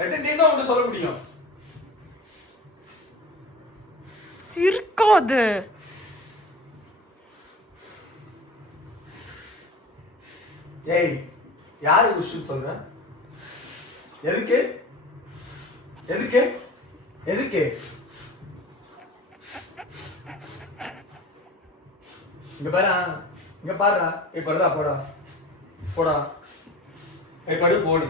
எத்தனை டைம் தான் உன்கிட்ட சொல்ல முடியும்? சிரிக்காது. ஏய், யாரு உஷு சொல்ற? எதுக்கு எதுக்கு எதுக்கு? இங்க பாரு, இங்க பாருடா. ஏய் படுடா, போடா போடா. ஏய் படு, போடு.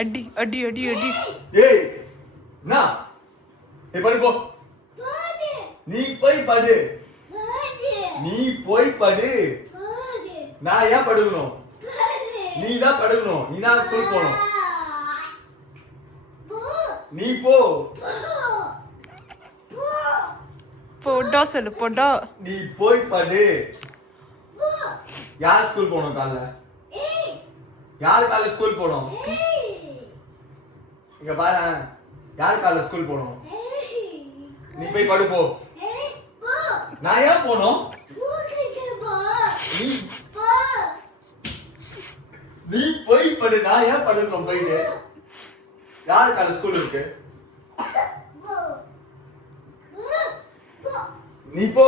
அடி அடி அடி அடி. ஏய் என்ன? ஏய் படு, போ. நீ போய் படு. நீ போய் படு. நான் ஏன் படுக்கணும்? நீ தான் படுக்கணும். நீ தான் ஸ்கூல் போகணும். நீ போ. போடா சொல்லு, போடா. நீ போய் படு. யார் ஸ்கூல் போகணும் காலைல? யார் காலைல ஸ்கூல் போகணும்? இங்க பாரு, யார் காலைல ஸ்கூல் போகணும்? நீ போய் படு, போ. நான் ஏன் போகணும்? நீ போய் படு. நான் ஏன் படுக்கணும் போயிட்டு? யார் காலைல ஸ்கூல் இருக்கு? நீ போ.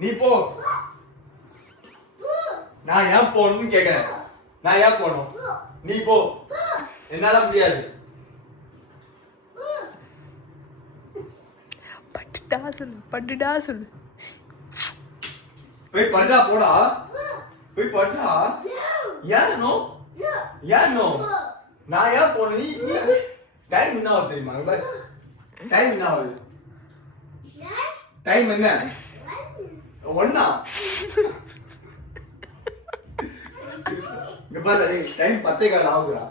நீ போ. நான் ஏன் போகணும்னு கேக்குறேன். நான் ஏன் போகணும்? நீ போ. என்னால முடியாது. பட்டுடா சொல்லு, பட்டுடா சொல்லு. போய் படுறா, போடா. போய் படுறா. ஏன் நோ? ஏன் நோ? நான் ஏன் போகணும்? நீ டைம் என்ன ஆகுது தெரியுமா? டைம் என்ன ஆகுது? டைம் என்ன? ஒண்ணா? இங்க பாரு, டைம் 10:15 ஆகுதுடா.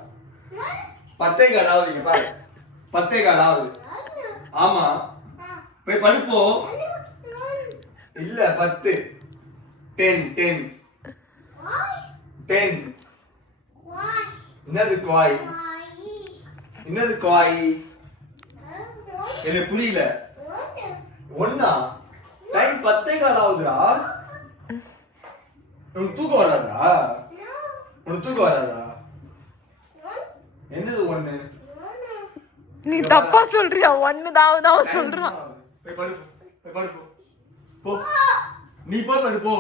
10:15 ஆகுது. இங்க பாரு, 10:15 ஆகுது. ஆமா, போய் படுப்போ. இல்ல 10 10 10 10. என்னது குவாய்? என்னது குவாய்? எனக்கு புரியல. ஒண்ணா? டைம் 10:15 ஆகுதுடா. உனக்கு தூக்கம் வராதா? உனக்கு தூக்கம் வராதா? என்னது ஒண்ணு? நீ தப்பா சொல்றியா? ஒண்ணுதான் சொல்றான். போய் படு, போய் படு, போ. நீ போய் படு, போ.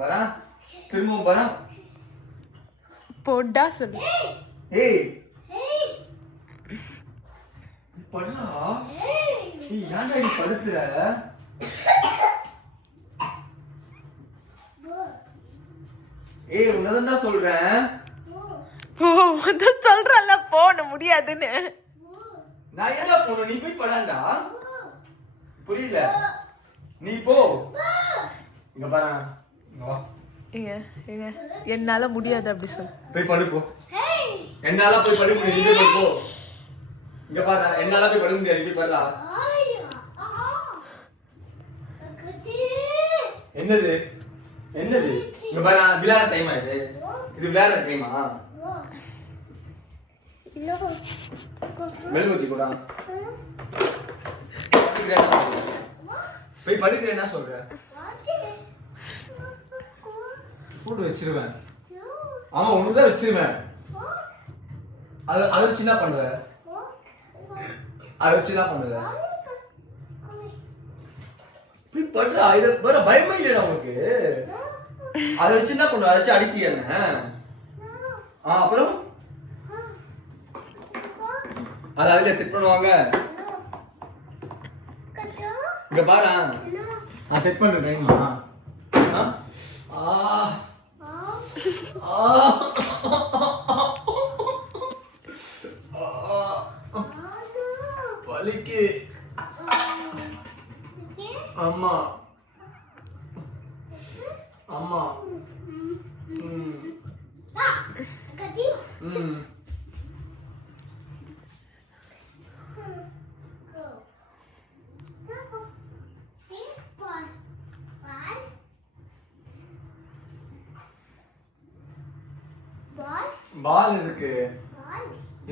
வரா, திரும்பவும் வரா. போடா சொல்லு. ஏய் படுறா. நீ ஏன்டா நீ படுத்துற? ஏய் உன்னதான் சொல்றேன். போ, வந்து சொல்றல போன முடியாதுன்னு. நான் ஏன்டா போகணும்? நீ போய் படாண்டா. புரியல. நீ போ. இங்க பாரு, இங்க வா. ஏங்க என்னால முடியாது அப்படி சொல்லு. போய் படு, போ. என்னால போய் படுக்க முடியாது. நீ போய் போ. இங்க பாரு, என்னால போய் படுக்க முடியாது. போய் படுறா. என்னது என்னது? இங்க பாரு, விளையாட டைம் ஆயிடுது. இது விளையாட டைமா? மெழுகுத்தி கூட போய் படுக்கிறேன்னா சொல்ற. போட்டு வச்சிருவேன். ஆமா, உனக்குதான் வச்சிருவேன். அதை வச்சு என்ன பண்ணுவ? அதை வச்சு என்ன பண்ணுவ? போய் படுறா. இதை வர பயமா இல்லையா உனக்கு? அதை வச்சு என்ன பண்ணுவ? அதை வச்சு அடிப்பியா என்ன? அப்புறம் அதை அதுல செட் பண்ணுவாங்க. இங்க பாரு, நான் செட் பண்ற டைமா? வலிக்கு. அம்மா அம்மா. பால் எதுக்கு?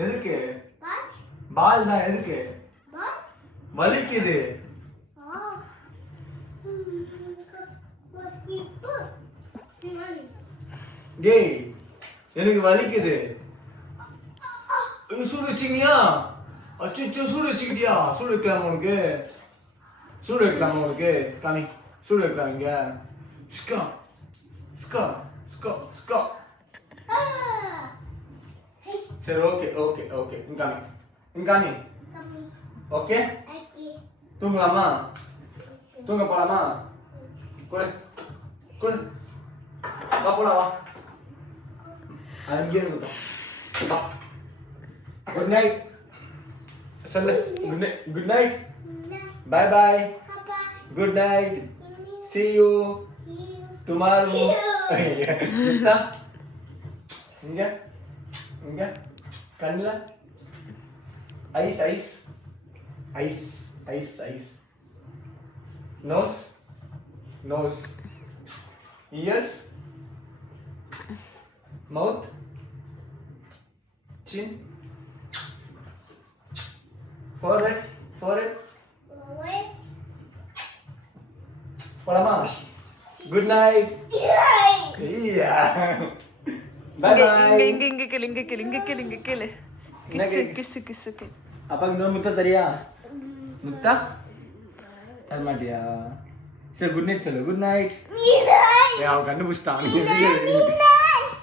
எதுக்கு பால் தான்? எதுக்கு? வலிக்குது. டேய் எனக்கு வலிக்குது. சூடு வச்சுக்கியா? அச்சோ சூடு வச்சுக்கிட்டியா? சூடு வைக்கலாமா உனக்கு? சூடு வைக்கலாமா உனக்கு? காமி சூடு வைக்கலாம் இங்க. ஸ்கா ஸ்கா ஸ்கா ஸ்கா. சரி ஓகே ஓகே ஓகே இங்காமி இங்காமி. ஓகே தூங்கலாமா? தூங்க போலாமா? கொடு கொடு. வா போலாம் வா. அங்கேயே இருக்கட்டும். வா. குட் நைட் சொல்லு. Good night. Bye bye. Good night. See you tomorrow. Nita. Inga. Kanla. Ice. Nose. Ears. Mouth. Chin. Forehead. போலாமா? Good night. Bye bye. இங்க கேளு கிஸ் அப்பா இந்த முத்தா தரியா? முத்தா தர மாட்டியா? சரி குட் நைட் சொல்லு. Good night. அவன் கண்டுபிடிச்சிட்டான்.